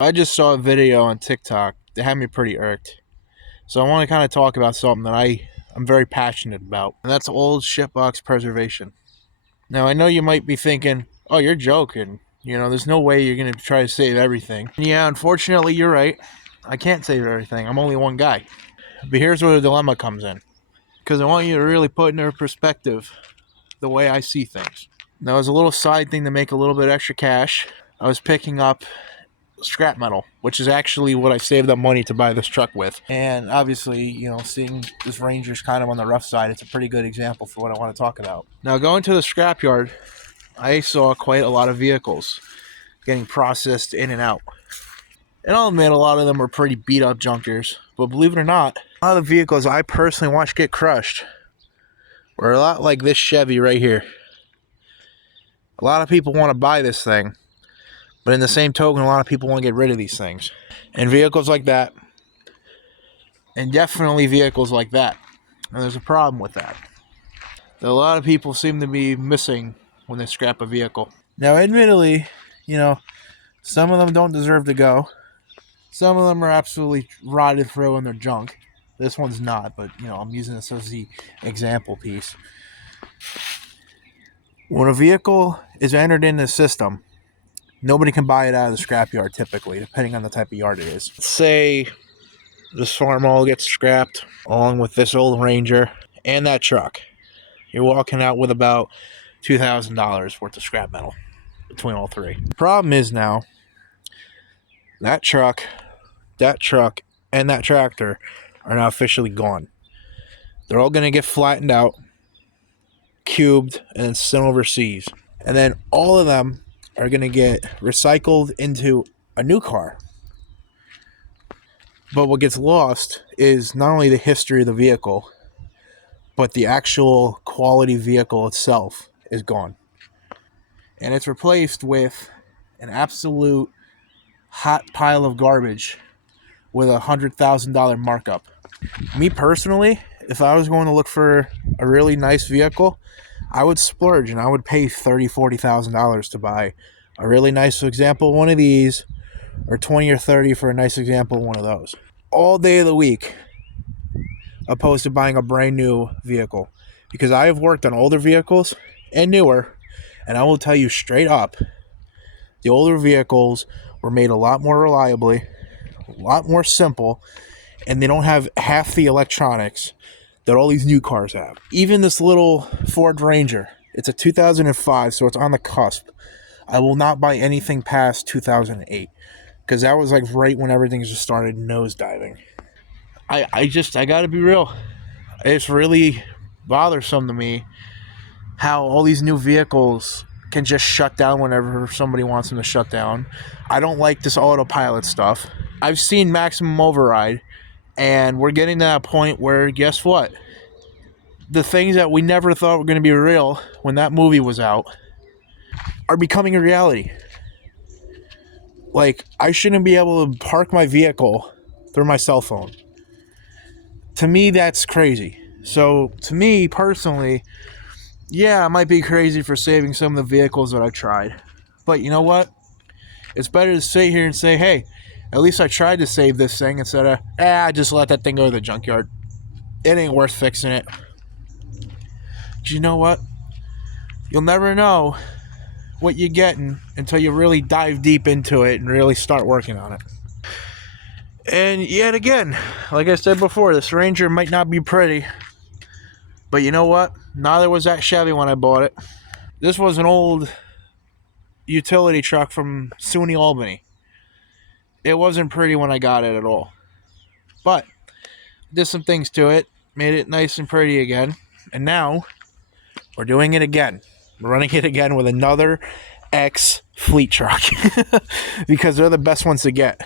I just saw a video on TikTok that had me pretty irked. So I want to kind of talk about something that I'm very passionate about, and that's old shitbox preservation. Now, I know you might be thinking, oh, you're joking. There's no way you're going to try to save everything. And yeah, unfortunately, you're right. I can't save everything. I'm only one guy. But here's where the dilemma comes in. Because I want you to really put into perspective the way I see things. Now, as a little side thing to make a little bit extra cash, I was picking up scrap metal, which is actually what I saved up money to buy this truck with. And obviously, seeing this Ranger's kind of on the rough side, it's a pretty good example for what I want to talk about. Now, going to the scrapyard, I saw quite a lot of vehicles getting processed in and out. And I'll admit, a lot of them were pretty beat up junkers. But believe it or not, a lot of the vehicles I personally watched get crushed were a lot like this Chevy right here. A lot of people want to buy this thing, but in the same token, a lot of people want to get rid of these things. And vehicles like that, and definitely vehicles like that. And there's a problem with that a lot of people seem to be missing when they scrap a vehicle. Now, admittedly, some of them don't deserve to go. Some of them are absolutely rotted through in their junk. This one's not, but, I'm using this as the example piece. When a vehicle is entered in the system, nobody can buy it out of the scrapyard typically, depending on the type of yard it is. Say this farm all gets scrapped along with this old Ranger and that truck. You're walking out with about $2,000 worth of scrap metal between all three. The problem is now, that truck, and that tractor are now officially gone. They're all going to get flattened out, cubed, and then sent overseas. And then all of them are going to get recycled into a new car. But what gets lost is not only the history of the vehicle, but the actual quality vehicle itself is gone. And it's replaced with an absolute hot pile of garbage with $100,000 markup. Me personally, if I was going to look for a really nice vehicle, I would splurge and I would pay $30,000-$40,000 to buy a really nice example of one of these, or 20 or 30 for a nice example of one of those, all day of the week, opposed to buying a brand new vehicle. Because I have worked on older vehicles and newer, and I will tell you straight up, the older vehicles were made a lot more reliably, a lot more simple, and they don't have half the electronics that all these new cars have. Even this little Ford Ranger, it's a 2005, so it's on the cusp. I will not buy anything past 2008, because that was like right when everything just started nosediving. I gotta be real. It's really bothersome to me how all these new vehicles can just shut down whenever somebody wants them to shut down. I don't like this autopilot stuff. I've seen maximum override, and we're getting to that point where, guess what? The things that we never thought were going to be real when that movie was out are becoming a reality. Like, I shouldn't be able to park my vehicle through my cell phone. To me, that's crazy. So, to me, personally, yeah, I might be crazy for saving some of the vehicles that I tried. But you know what? It's better to sit here and say, hey, at least I tried to save this thing, instead of, just let that thing go to the junkyard. It ain't worth fixing it. But you know what? You'll never know what you're getting until you really dive deep into it and really start working on it. And yet again, like I said before, this Ranger might not be pretty, but you know what? Neither was that Chevy when I bought it. This was an old utility truck from SUNY Albany. It wasn't pretty when I got it at all. But did some things to it, made it nice and pretty again. And now we're doing it again. We're running it again with another X fleet truck because they're the best ones to get.